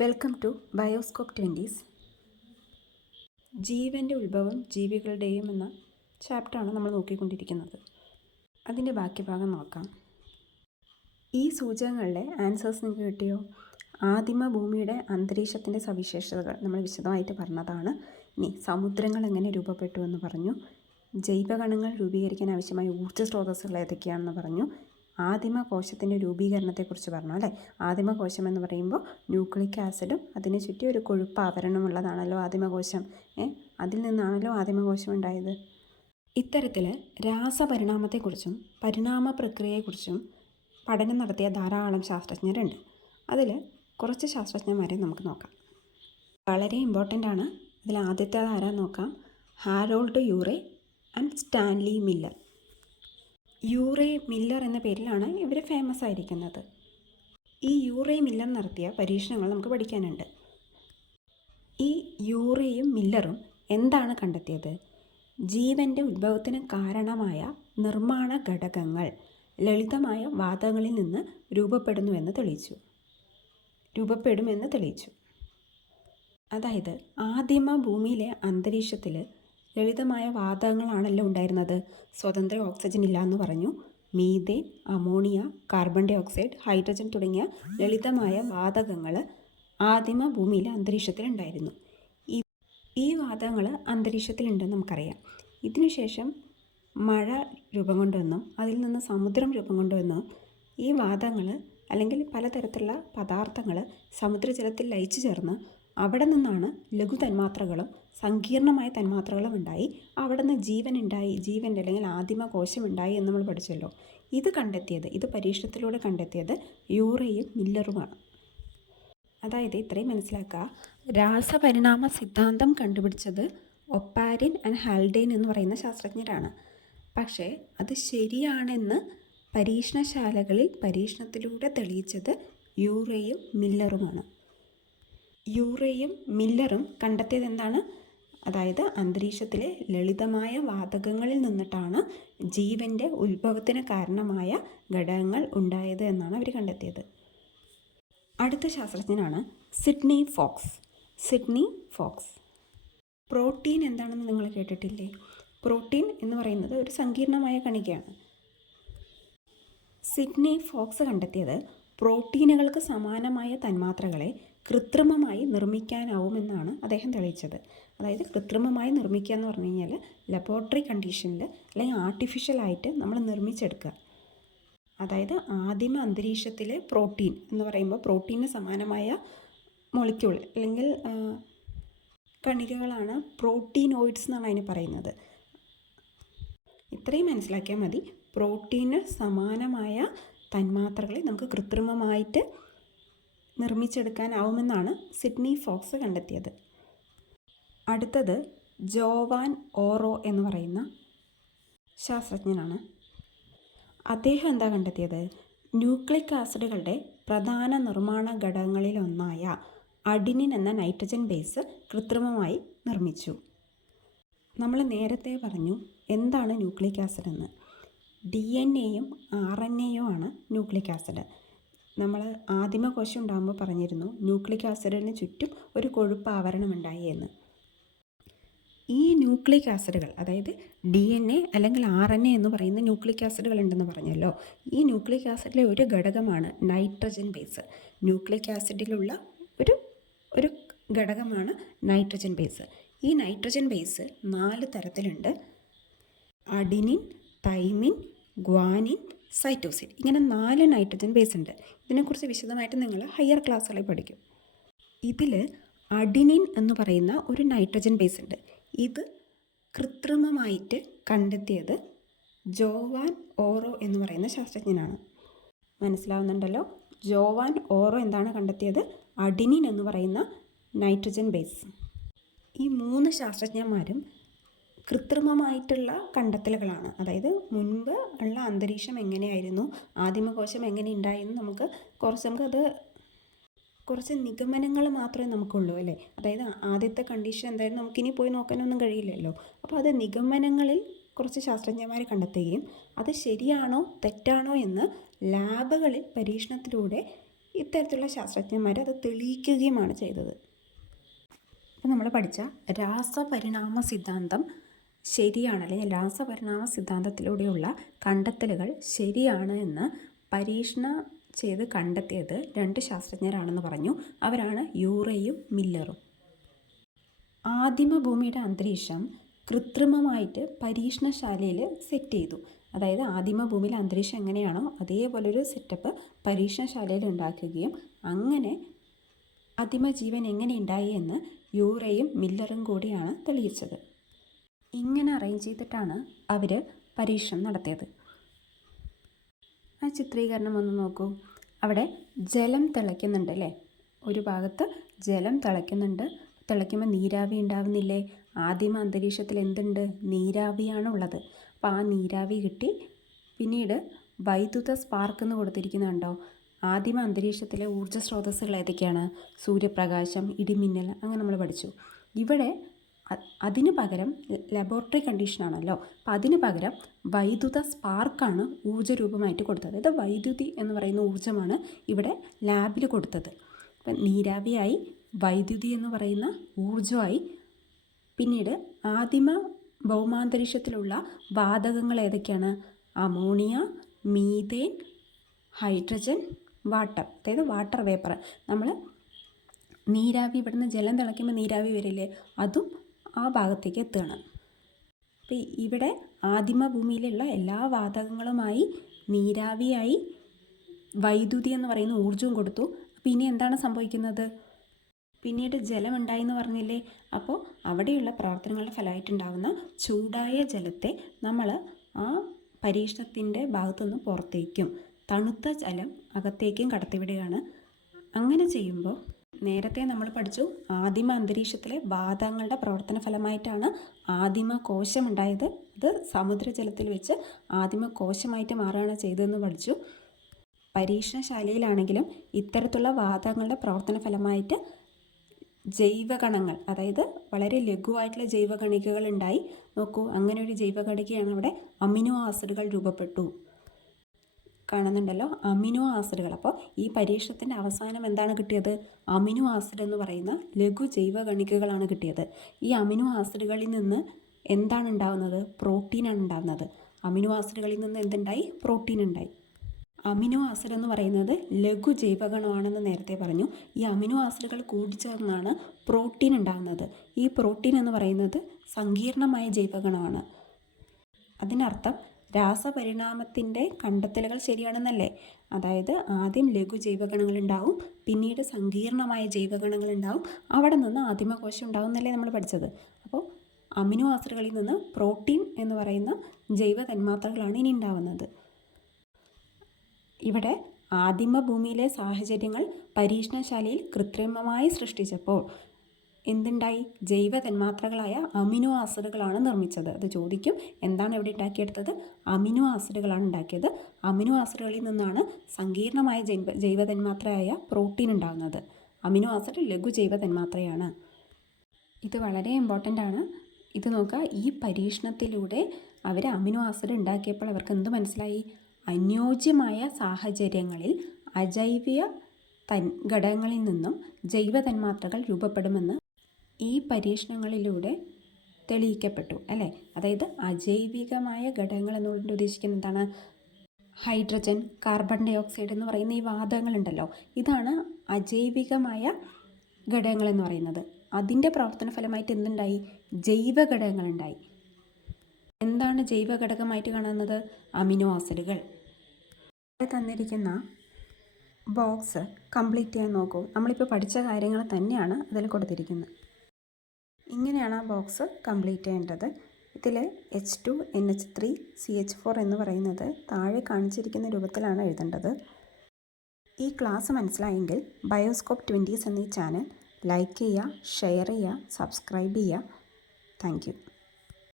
Welcome to bioscope 20s. ജീവൻ്റെ ഉത്ഭവം ജീവികളുടെയും എന്ന ചാപ്റ്ററാണ് നമ്മൾ നോക്കിക്കൊണ്ടിരിക്കുന്നത്. അതിൻ്റെ ബാക്കി ഭാഗം നോക്കാം. ഈ സൂചകങ്ങളിലെ ആൻസേഴ്സ് നിങ്ങൾക്ക് കിട്ടിയോ? ആദിമ ഭൂമിയുടെ അന്തരീക്ഷത്തിൻ്റെ സവിശേഷതകൾ നമ്മൾ വിശദമായിട്ട് പറഞ്ഞതാണ്. ഇനി സമുദ്രങ്ങൾ എങ്ങനെ രൂപപ്പെട്ടു എന്ന് പറഞ്ഞു. ജൈവകണങ്ങൾ രൂപീകരിക്കാൻ ആവശ്യമായ ഊർജ്ജ സ്രോതസ്സുകൾ ഏതൊക്കെയാണെന്ന് പറഞ്ഞു. ആദിമ കോശത്തിൻ്റെ രൂപീകരണത്തെക്കുറിച്ച് പറഞ്ഞു അല്ലേ. ആദിമ കോശം എന്ന് പറയുമ്പോൾ ന്യൂക്ലിക് ആസിഡും അതിന് ചുറ്റി ഒരു കൊഴുപ്പ് ആവരണമുള്ളതാണല്ലോ ആദിമകോശം. അതിൽ നിന്നാണല്ലോ ആദിമകോശം ഉണ്ടായത്. ഇത്തരത്തിൽ രാസപരിണാമത്തെക്കുറിച്ചും പരിണാമ പ്രക്രിയയെക്കുറിച്ചും പഠനം നടത്തിയ ധാരാളം ശാസ്ത്രജ്ഞരുണ്ട്. അതിൽ കുറച്ച് ശാസ്ത്രജ്ഞന്മാരെ നമുക്ക് നോക്കാം. വളരെ ഇമ്പോർട്ടൻ്റ് ആണ്. അതിൽ ആദ്യത്തെ ആരാന്ന് നോക്കാം. Harold Urey and Stanley Miller. Urey Miller എന്ന പേരിലാണ് ഇവർ ഫേമസ് ആയിരിക്കുന്നത്. ഈ യൂറേ മില്ലർ നടത്തിയ പരീക്ഷണങ്ങൾ നമുക്ക് പഠിക്കാനുണ്ട്. ഈ യൂറേയും മില്ലറും എന്താണ് കണ്ടെത്തിയത്? ജീവൻ്റെ ഉത്ഭവത്തിന് കാരണമായ നിർമ്മാണ ഘടകങ്ങൾ ലളിതമായ വാതകങ്ങളിൽ നിന്ന് രൂപപ്പെടുമെന്ന് തെളിയിച്ചു. അതായത് ആദിമ ഭൂമിയിലെ അന്തരീക്ഷത്തിൽ ലളിതമായ വാതകങ്ങളാണല്ലോ ഉണ്ടായിരുന്നത്. സ്വതന്ത്ര ഓക്സിജൻ ഇല്ല എന്ന് പറഞ്ഞു. Methane, ammonia, carbon dioxide, hydrogen തുടങ്ങിയ ലളിതമായ വാതകങ്ങൾ ആദിമ ഭൂമിയിലെ അന്തരീക്ഷത്തിലുണ്ടായിരുന്നു. ഈ വാതകങ്ങൾ അന്തരീക്ഷത്തിലുണ്ടെന്ന് നമുക്കറിയാം. ഇതിനുശേഷം മഴ രൂപം കൊണ്ടുവന്നും അതിൽ നിന്ന് സമുദ്രം രൂപം കൊണ്ടുവന്നും ഈ വാതകങ്ങൾ അല്ലെങ്കിൽ പലതരത്തിലുള്ള പദാർത്ഥങ്ങൾ സമുദ്രജലത്തിൽ ലയിച്ചു ചേർന്ന് അവിടെ നിന്നാണ് ലഘു തന്മാത്രകളും സങ്കീർണമായ തന്മാത്രകളും ഉണ്ടായി. അവിടെ നിന്ന് ജീവൻ്റെ അല്ലെങ്കിൽ ആദിമ കോശം ഉണ്ടായി എന്ന് നമ്മൾ പഠിച്ചല്ലോ. ഇത് പരീക്ഷണത്തിലൂടെ കണ്ടെത്തിയത് യൂറേയും മില്ലറുമാണ്. അതായത് ഇത്രയും മനസ്സിലാക്കുക, രാസപരിണാമ സിദ്ധാന്തം കണ്ടുപിടിച്ചത് ഒപ്പാരിൻ ആൻഡ് ഹാൽഡെയ്ൻ എന്ന് പറയുന്ന ശാസ്ത്രജ്ഞരാണ്. പക്ഷേ അത് ശരിയാണെന്ന് പരീക്ഷണശാലകളിൽ പരീക്ഷണത്തിലൂടെ തെളിയിച്ചത് യൂറേയും മില്ലറുമാണ്. യൂറേയും മില്ലറും കണ്ടെത്തിയത് എന്താണ്? അതായത് അന്തരീക്ഷത്തിലെ ലളിതമായ വാതകങ്ങളിൽ നിന്നിട്ടാണ് ജീവൻ്റെ ഉത്ഭവത്തിന് കാരണമായ ഘടകങ്ങൾ ഉണ്ടായത് എന്നാണ് അവർ കണ്ടെത്തിയത്. അടുത്ത ശാസ്ത്രജ്ഞനാണ് സിഡ്നി ഫോക്സ്. പ്രോട്ടീൻ എന്താണെന്ന് നിങ്ങൾ കേട്ടിട്ടില്ലേ? പ്രോട്ടീൻ എന്ന് പറയുന്നത് ഒരു സങ്കീർണമായ കണികയാണ്. സിഡ്നി ഫോക്സ് കണ്ടെത്തിയത് പ്രോട്ടീനുകൾക്ക് സമാനമായ തന്മാത്രകളെ കൃത്രിമമായി നിർമ്മിക്കാനാവുമെന്നാണ് അദ്ദേഹം തെളിയിച്ചത്. അതായത് കൃത്രിമമായി നിർമ്മിക്കുക എന്ന് പറഞ്ഞു കഴിഞ്ഞാൽ ലബോറട്ടറി കണ്ടീഷനിൽ അല്ലെങ്കിൽ ആർട്ടിഫിഷ്യലായിട്ട് നമ്മൾ നിർമ്മിച്ചെടുക്കുക. അതായത് ആദിമ അന്തരീക്ഷത്തിലെ പ്രോട്ടീൻ എന്ന് പറയുമ്പോൾ പ്രോട്ടീന് സമാനമായ മോളിക്യൂൾ അല്ലെങ്കിൽ കണികകളാണ് പ്രോട്ടീനോയിഡ്സ് എന്നാണ് അതിന് പറയുന്നത്. ഇത്രയും മനസ്സിലാക്കിയാൽ മതി. പ്രോട്ടീന് സമാനമായ തന്മാത്രകളെ നമുക്ക് കൃത്രിമമായിട്ട് നിർമ്മിച്ചെടുക്കാനാവുമെന്നാണ് സിഡ്നി ഫോക്സ് കണ്ടെത്തിയത്. അടുത്തത് ജോവാൻ ഓറോ എന്ന് പറയുന്ന ശാസ്ത്രജ്ഞനാണ്. അദ്ദേഹം എന്താ കണ്ടെത്തിയത്? ന്യൂക്ലിക് ആസിഡുകളുടെ പ്രധാന നിർമ്മാണ ഘടകങ്ങളിലൊന്നായ അഡിനിൻ എന്ന നൈട്രജൻ ബേസ് കൃത്രിമമായി നിർമ്മിച്ചു. നമ്മൾ നേരത്തെ പറഞ്ഞു എന്താണ് ന്യൂക്ലിക് ആസിഡ് എന്ന്. DNA-യും RNA-യും ആണ് ന്യൂക്ലിക് ആസിഡ്. നമ്മൾ ആദിമകോശം ഉണ്ടാകുമ്പോൾ പറഞ്ഞിരുന്നു ന്യൂക്ലിക് ആസിഡിന് ചുറ്റും ഒരു കൊഴുപ്പ് ആവരണം ഉണ്ടായി എന്ന്. ഈ ന്യൂക്ലിക് ആസിഡുകൾ അതായത് DNA അല്ലെങ്കിൽ RNA എന്ന് പറയുന്ന ന്യൂക്ലിക് ആസിഡുകൾ ഉണ്ടെന്ന് പറഞ്ഞല്ലോ. ഈ ന്യൂക്ലിക് ആസിഡിലെ ഒരു ഘടകമാണ് നൈട്രജൻ ബേസ്. ന്യൂക്ലിക് ആസിഡിലുള്ള ഒരു ഘടകമാണ് നൈട്രജൻ ബേസ്. ഈ നൈട്രജൻ ബേസ് 4 തരത്തിലുണ്ട്. Adenine, thymine, guanine, cytosine. ഇങ്ങനെ 4 നൈട്രജൻ ബേസ് ഉണ്ട്. ഇതിനെക്കുറിച്ച് വിശദമായിട്ട് നിങ്ങൾ ഹയർ ക്ലാസ്സുകളിൽ പഠിക്കും. ഇതിൽ അഡിനിൻ എന്ന് പറയുന്ന ഒരു നൈട്രജൻ ബേസ് ഉണ്ട്. ഇത് കൃത്രിമമായിട്ട് കണ്ടെത്തിയത് ജോവാൻ ഓറോ എന്ന് പറയുന്ന ശാസ്ത്രജ്ഞനാണ്. മനസ്സിലാവുന്നുണ്ടല്ലോ? ജോവാൻ ഓറോ എന്താണ് കണ്ടെത്തിയത്? അഡിനിൻ എന്ന് പറയുന്ന നൈട്രജൻ ബേസ്. ഈ 3 ശാസ്ത്രജ്ഞന്മാരും കൃത്രിമമായിട്ടുള്ള കണ്ടെത്തലുകളാണ്. അതായത് മുൻപ് ഉള്ള അന്തരീക്ഷം എങ്ങനെയായിരുന്നു, ആദിമകോശം എങ്ങനെ ഉണ്ടായിരുന്നു, നമുക്ക് കുറച്ച് നിഗമനങ്ങൾ മാത്രമേ നമുക്കുള്ളൂ അല്ലേ. അതായത് ആദ്യത്തെ കണ്ടീഷൻ എന്തായിരുന്നു നമുക്കിനി പോയി നോക്കാനൊന്നും കഴിയില്ലല്ലോ. അപ്പോൾ അത് നിഗമനങ്ങളിൽ കുറച്ച് ശാസ്ത്രജ്ഞന്മാർ കണ്ടെത്തുകയും അത് ശരിയാണോ തെറ്റാണോ എന്ന് ലാബുകളിൽ പരീക്ഷണത്തിലൂടെ ഇത്തരത്തിലുള്ള ശാസ്ത്രജ്ഞന്മാർ അത് തെളിയിക്കുകയുമാണ് ചെയ്തത്. അപ്പോൾ നമ്മൾ പഠിച്ച രാസപരിണാമ സിദ്ധാന്തം ശരിയാണ്, അല്ലെങ്കിൽ രാസപരിണാമ സിദ്ധാന്തത്തിലൂടെയുള്ള കണ്ടെത്തലുകൾ ശരിയാണ് എന്ന് പരീക്ഷണം ചെയ്ത് കണ്ടെത്തിയത് 2 ശാസ്ത്രജ്ഞരാണെന്ന് പറഞ്ഞു. അവരാണ് യൂറേയും മില്ലറും. ആദിമ ഭൂമിയുടെ അന്തരീക്ഷം കൃത്രിമമായിട്ട് പരീക്ഷണശാലയിൽ സെറ്റ് ചെയ്തു. അതായത് ആദിമ ഭൂമിയിലെ അന്തരീക്ഷം എങ്ങനെയാണോ അതേപോലൊരു സെറ്റപ്പ് പരീക്ഷണശാലയിൽ ഉണ്ടാക്കുകയും അങ്ങനെ ആദിമ ജീവൻ എങ്ങനെ ഉണ്ടായി എന്ന് യൂറേയും മില്ലറും കൂടിയാണ് തെളിയിച്ചത്. ഇങ്ങനെ അറേഞ്ച് ചെയ്തിട്ടാണ് അവർ പരീക്ഷണം നടത്തിയത്. ആ ചിത്രീകരണം ഒന്ന് നോക്കൂ. അവിടെ ജലം തിളയ്ക്കുന്നുണ്ട് അല്ലേ? ഒരു ഭാഗത്ത് ജലം തിളയ്ക്കുന്നുണ്ട്. തിളയ്ക്കുമ്പോൾ നീരാവി ഉണ്ടാവുന്നില്ലേ? ആദിമ അന്തരീക്ഷത്തിൽ എന്തുണ്ട്? നീരാവിയാണ് ഉള്ളത്. അപ്പോൾ ആ നീരാവി കിട്ടി. പിന്നീട് വൈദ്യുത സ്പാർക്ക് എന്ന് കൊടുത്തിരിക്കുന്നുണ്ടോ? ആദിമ അന്തരീക്ഷത്തിലെ ഊർജ്ജ സ്രോതസ്സുകൾ ഏതൊക്കെയാണ്? സൂര്യപ്രകാശം, ഇടിമിന്നൽ, അങ്ങനെ നമ്മൾ പഠിച്ചു. ഇവിടെ അതിന് പകരം ലബോറട്ടറി കണ്ടീഷനാണല്ലോ, അപ്പോൾ അതിന് പകരം വൈദ്യുത സ്പാർക്കാണ് ഊർജ്ജരൂപമായിട്ട് കൊടുത്തത്. അതായത് വൈദ്യുതി എന്ന് പറയുന്ന ഊർജ്ജമാണ് ഇവിടെ ലാബിൽ കൊടുത്തത്. അപ്പം നീരാവിയായി, വൈദ്യുതി എന്ന് പറയുന്ന ഊർജ്ജമായി. പിന്നീട് ആദിമ ഭൗമാന്തരീക്ഷത്തിലുള്ള വാതകങ്ങൾ ഏതൊക്കെയാണ്? അമോണിയ, മീഥേൻ, ഹൈഡ്രജൻ, വാട്ടർ, അതായത് വാട്ടർ വേപ്പർ. നമ്മൾ നീരാവി, ഇവിടുന്ന് ജലം തിളയ്ക്കുമ്പോൾ നീരാവി വരില്ലേ, അതും ആ ഭാഗത്തേക്ക് എത്തുകയാണ്. അപ്പോൾ ഇവിടെ ആദിമ ഭൂമിയിലുള്ള എല്ലാ വാതകങ്ങളുമായി നീരാവിയായി വൈദ്യുതി എന്ന് പറയുന്ന ഊർജ്ജവും കൊടുത്തു. അപ്പോൾ ഇനി എന്താണ് സംഭവിക്കുന്നത്? പിന്നീട് ജലം ഉണ്ടായി എന്ന് പറഞ്ഞില്ലേ? അപ്പോൾ അവിടെയുള്ള പ്രവർത്തനങ്ങളുടെ ഫലമായിട്ടുണ്ടാകുന്ന ചൂടായ ജലത്തെ നമ്മൾ ആ പരീക്ഷണത്തിൻ്റെ ഭാഗത്തുനിന്ന് പുറത്തേക്കും തണുത്ത ജലം അകത്തേക്കും കടത്തിവിടുകയാണ്. അങ്ങനെ ചെയ്യുമ്പോൾ നേരത്തെ നമ്മൾ പഠിച്ചു ആദിമ അന്തരീക്ഷത്തിലെ വാതകങ്ങളുടെ പ്രവർത്തന ഫലമായിട്ടാണ് ആദിമ കോശം ഉണ്ടായത്. അത് സമുദ്രജലത്തിൽ വെച്ച് ആദിമ കോശമായിട്ട് മാറുകയാണ് ചെയ്തതെന്ന് പഠിച്ചു. പരീക്ഷണശാലയിലാണെങ്കിലും ഇത്തരത്തിലുള്ള വാതകങ്ങളുടെ പ്രവർത്തന ഫലമായിട്ട് ജൈവകണങ്ങൾ, അതായത് വളരെ ലഘുവായിട്ടുള്ള ജൈവകണികകൾ ഉണ്ടായി. നോക്കൂ, അങ്ങനെ ഒരു ജൈവകണികയാണ് അവിടെ അമിനോ ആസിഡുകൾ രൂപപ്പെട്ടു. കാണുന്നുണ്ടല്ലോ, അമിനോ ആസിഡുകൾ. അപ്പോൾ ഈ പരീക്ഷണത്തിൻ്റെ അവസാനം എന്താണ് കിട്ടിയത്? അമിനോ ആസിഡ് എന്ന് പറയുന്ന ലഘു ജൈവകണികകളാണ് കിട്ടിയത്. ഈ അമിനോ ആസിഡുകളിൽ നിന്ന് എന്താണ് ഉണ്ടാകുന്നത്? പ്രോട്ടീനാണ് ഉണ്ടാകുന്നത്. അമിനോ ആസിഡുകളിൽ നിന്ന് എന്തുണ്ടായി? പ്രോട്ടീൻ ഉണ്ടായി. അമിനോ ആസിഡ് എന്ന് പറയുന്നത് ലഘു ജൈവകണമാണെന്ന് നേരത്തെ പറഞ്ഞു. ഈ അമിനോ ആസിഡുകൾ കൂടിച്ചേർന്നാണ് പ്രോട്ടീൻ ഉണ്ടാകുന്നത്. ഈ പ്രോട്ടീൻ എന്ന് പറയുന്നത് സങ്കീർണമായ ജൈവകണമാണ്. അതിനർത്ഥം രാസപരിണാമത്തിൻ്റെ കണ്ടെത്തലുകൾ ശരിയാണെന്നല്ലേ? അതായത് ആദ്യം ലഘു ജൈവകണങ്ങൾ ഉണ്ടാവും, പിന്നീട് സങ്കീർണമായ ജൈവകണങ്ങൾ ഉണ്ടാവും, അവിടെ നിന്ന് ആദിമകോശം ഉണ്ടാവും എന്നല്ലേ നമ്മൾ പഠിച്ചത്. അപ്പോൾ അമിനോ ആസിഡുകളിൽ നിന്ന് പ്രോട്ടീൻ എന്ന് പറയുന്ന ജൈവ തന്മാത്രകളാണ് ഇനി ഉണ്ടാവുന്നത്. ഇവിടെ ആദിമ ഭൂമിയിലെ സാഹചര്യങ്ങൾ പരീക്ഷണശാലയിൽ കൃത്രിമമായി സൃഷ്ടിച്ചപ്പോൾ എന്തുണ്ടായി? ജൈവ തന്മാത്രകളായ അമിനോ ആസിഡുകളാണ് നിർമ്മിച്ചത്. അത് ചോദിക്കും, എന്താണ് ഇവിടെ ഉണ്ടാക്കിയെടുത്തത്? അമിനോ ആസിഡുകളാണ് ഉണ്ടാക്കിയത്. അമിനോ ആസിഡുകളിൽ നിന്നാണ് സങ്കീർണമായ ജൈവ തന്മാത്രയായ പ്രോട്ടീൻ ഉണ്ടാകുന്നത്. അമിനോ ആസിഡ് ലഘു ജൈവ തന്മാത്രയാണ്. ഇത് വളരെ ഇമ്പോർട്ടൻ്റ് ആണ്. ഇത് നോക്കുക, ഈ പരീക്ഷണത്തിലൂടെ അവർ അമിനോ ആസിഡ് ഉണ്ടാക്കിയപ്പോൾ അവർക്ക് എന്ത് മനസ്സിലായി? അനുയോജ്യമായ സാഹചര്യങ്ങളിൽ അജൈവിക ഘടകങ്ങളിൽ നിന്നും ജൈവ തന്മാത്രകൾ രൂപപ്പെടുമെന്ന് ഈ പരീക്ഷണങ്ങളിലൂടെ തെളിയിക്കപ്പെട്ടു അല്ലേ? അതായത് അജൈവികമായ ഘടകങ്ങൾ എന്നുകൊണ്ട് ഉദ്ദേശിക്കുന്നത് എന്താണ്? ഹൈഡ്രജൻ, കാർബൺ ഡൈ ഓക്സൈഡ് എന്ന് പറയുന്ന ഈ വാതകങ്ങളുണ്ടല്ലോ, ഇതാണ് അജൈവികമായ ഘടകങ്ങൾ എന്ന് പറയുന്നത്. അതിൻ്റെ പ്രവർത്തന ഫലമായിട്ട് എന്തുണ്ടായി? ജൈവ ഘടകങ്ങളുണ്ടായി. എന്താണ് ജൈവ ഘടകമായിട്ട് കാണുന്നത്? അമിനോ ആസിഡുകൾ. തന്നിരിക്കുന്ന ബോക്സ് കംപ്ലീറ്റ് ചെയ്യാൻ നോക്കൂ. നമ്മളിപ്പോൾ പഠിച്ച കാര്യങ്ങൾ തന്നെയാണ് അതിൽ കൊടുത്തിരിക്കുന്നത്. ഇങ്ങനെയാണ് ആ ബോക്സ് കംപ്ലീറ്റ് ചെയ്യേണ്ടത്. ഇതിൽ H2NH3CH4 എന്ന് പറയുന്നത് താഴെ കാണിച്ചിരിക്കുന്ന രൂപത്തിലാണ് എഴുതേണ്ടത്. ഈ ക്ലാസ് മനസ്സിലായെങ്കിൽ ബയോസ്കോപ്പ് 20s എന്ന ഈ ചാനൽ ലൈക്ക് ചെയ്യുക, ഷെയർ ചെയ്യുക, സബ്സ്ക്രൈബ് ചെയ്യുക. Thank you.